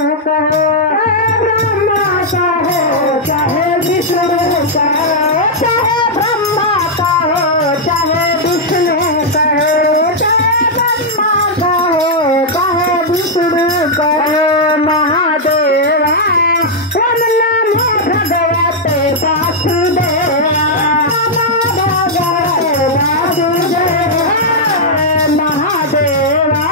कहो, ब्रह्मा कहो चाहे विष्णु कहो, चाहे ब्रह्मा कहो चाहे विष्णु कहो, चाहे ब्रह्मा कहो चाहे विष्णु कहो, महादेवा ओम नमो भगवते वासुदेवा, भगवते वासुदेवा, महादेवा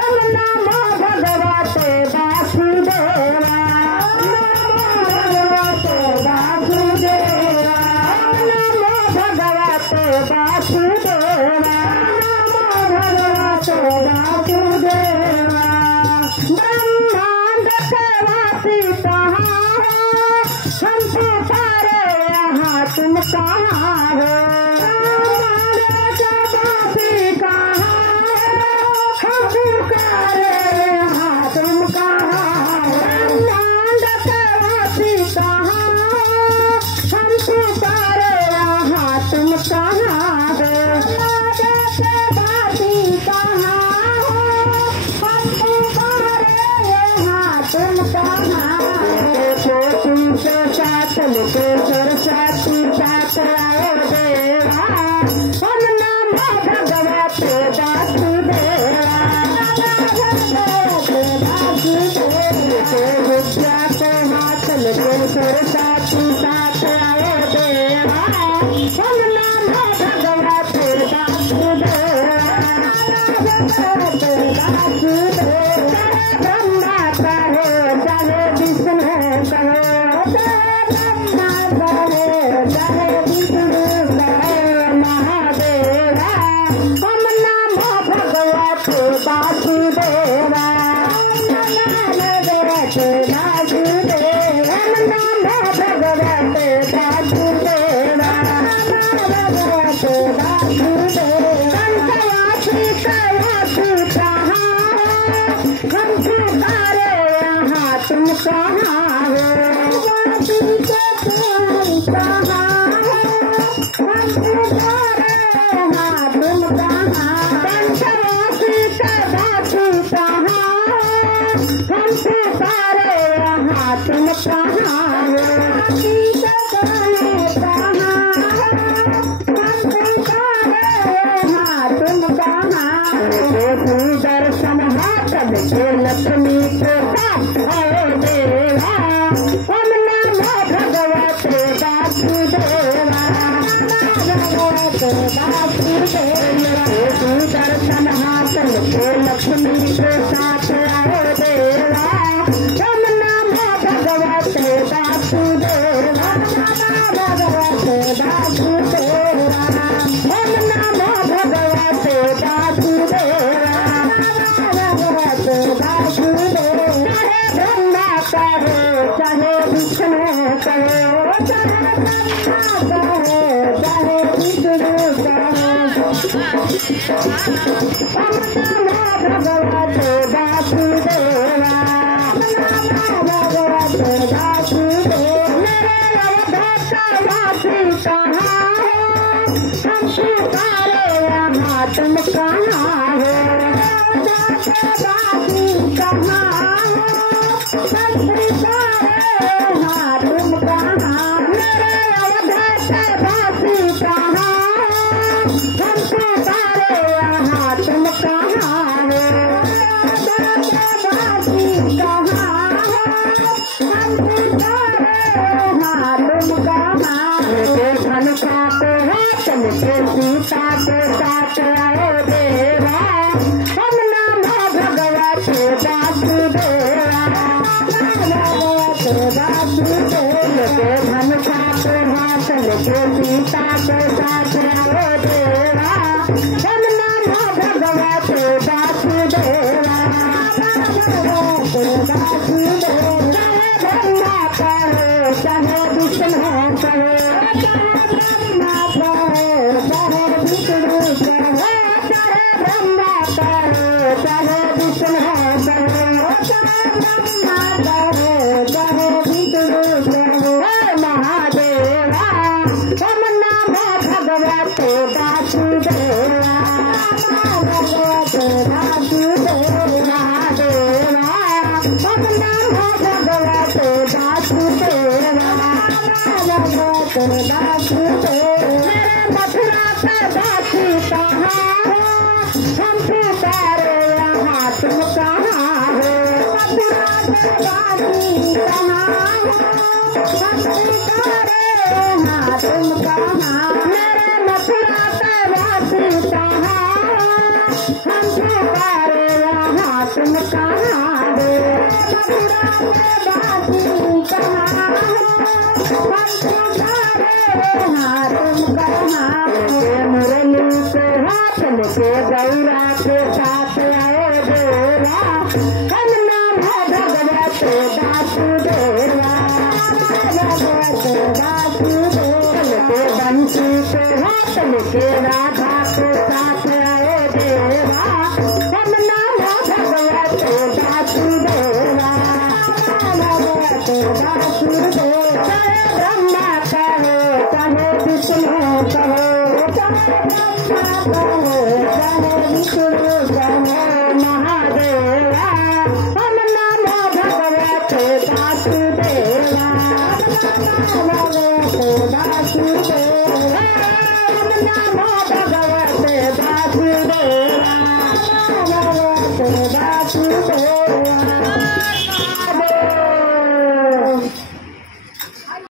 ओम नमो भगवते वासुदेवा, भगवते वासुदेवा, नमो भगवते वासुदेवा, नमो भगवते वासुदेवा। ब्रह्मांड के वासी कहाँ हो, हम पुकारे यहाँ तुम कहाँ हो, ब्रह्मांड के वासी कहाँ हो, हम पुकारे यहाँ तुम कहाँ हो, ब्रह्मांड के वासी कहाँ हो, हम पुकारे यहाँ तुम कहाँ हो, ब्रह्मांड के वासी कहाँ हो, हम पुकारे यहाँ तुम कहाँ हो, तुमसे सातल के सरस्वती साथ आओ देवा, हम नमो भगवते वासुदेवा, भगवते वासुदेवा, विद्या के मातल के सरस्वती साथ आओ देवा, हम नमो भगवते वासुदेवा, भगवते वासुदेवा, ब्रह्मा कहो चाहे विष्णु कहो, ब्रह्मा कहो चाहे विष्णु कहो, महादेवा हम नमो भगवते वासुदेवा, भगवते वासुदेवा, हम नमो भगवते वासुदेवा, भगवते वासुदेवा। कंसवासी कयासु कहाँ हो, हम पुकारे यहाँ तुम कहाँ हो, वासी के तुम्हारी कहाँ हो, हम पुकारे यहाँ तुम कहाँ, कंसवासी कयासु कहाँ हो, हम पुकारे यहाँ तुम कहाँ हो, वासी के तुम्हारी कहाँ हो, हम पुकारे यहाँ तुम कहाँ हो, दर्शन हाथन के लक्ष्मी के साथ आओ देवा, हम नमो भगवते वासुदेवा, भगवते वासुदेवा, दर्शन हाथन के लक्ष्मी के साथ आओ देवा, हम नमो भगवते वासुदेवा, भगवते वासुदेवा, हम नमो भगवते वासुदेवा, भगवते वासुदेवा। चाहे ब्रह्मा कहो चाहे विष्णु कहो, चाहे ब्रह्मा कहो चाहे विष्णु कहो, हम नमो भगवते वासुदेवा, भगवते वासुदेवा। मेरे अवधूत वासी कहाँ हो, हम पुकारे यहाँ तुम कहाँ हो, वासी कहाँ हो, हम पुकारे यहाँ तुम कहाँ, मेरे अवधूत वासी कहाँ हो, हम पुकारे यहाँ तुम कहाँ हो, वासी कहाँ हो, हम पुकारे यहाँ तुम कहाँ हो, धन खाते हैं चलते सीता के साथ आओ देवा, हम नमो भगवते वासुदेवा, भगवते वासुदेवा, धन खाते हैं चलते सीता के साथ आओ देवा, हम नमो भगवते वासुदेवा, भगवते वासुदेवा। ब्रह्मा कहो चाहे विष्णु कहो, ब्रह्मा कहो चाहे विष्णु कहो, चाहे ब्रह्मा कहो चाहे विष्णु कहो, चाहे ब्रह्मा कहो चाहे विष्णु कहो, महादेवा हम नमो भगवते वासुदेवा, भगवते वासुदेवा, महादेवा हम नमो भगवते वासुदेवा भगवते वासुदेवा मेरे मथुरा का दासी कहाँ हो हम पुकारे यहाँ तुम कहाँ हो मथुरा का दासी कहाँ हो हम पुकारे यहाँ तुम कहाँ मेरे मथुरा का वासी कहाँ हम पुकारे यहाँ तुम कहाँ हो मथुरा के वासी कहाँ हो हम पुकारे यहाँ तुम कहाँ हो मुरली के हाथ के गौरा के साथ आए देवा हम नमो भगवते वासुदेवा भगवते वासुदेवा के बंसी के हाथ के राधा के साथ आए देवा हम नमो भगवते वासुदेवा भगवते वासुदेवा ब्रह्मा कहो कहो विष्णु कहो कहो विष्णु कहो महादेवा हम नमो भगवते वासुदेवा भगवते वासुदेवा हम नमो भगवते वासुदेवा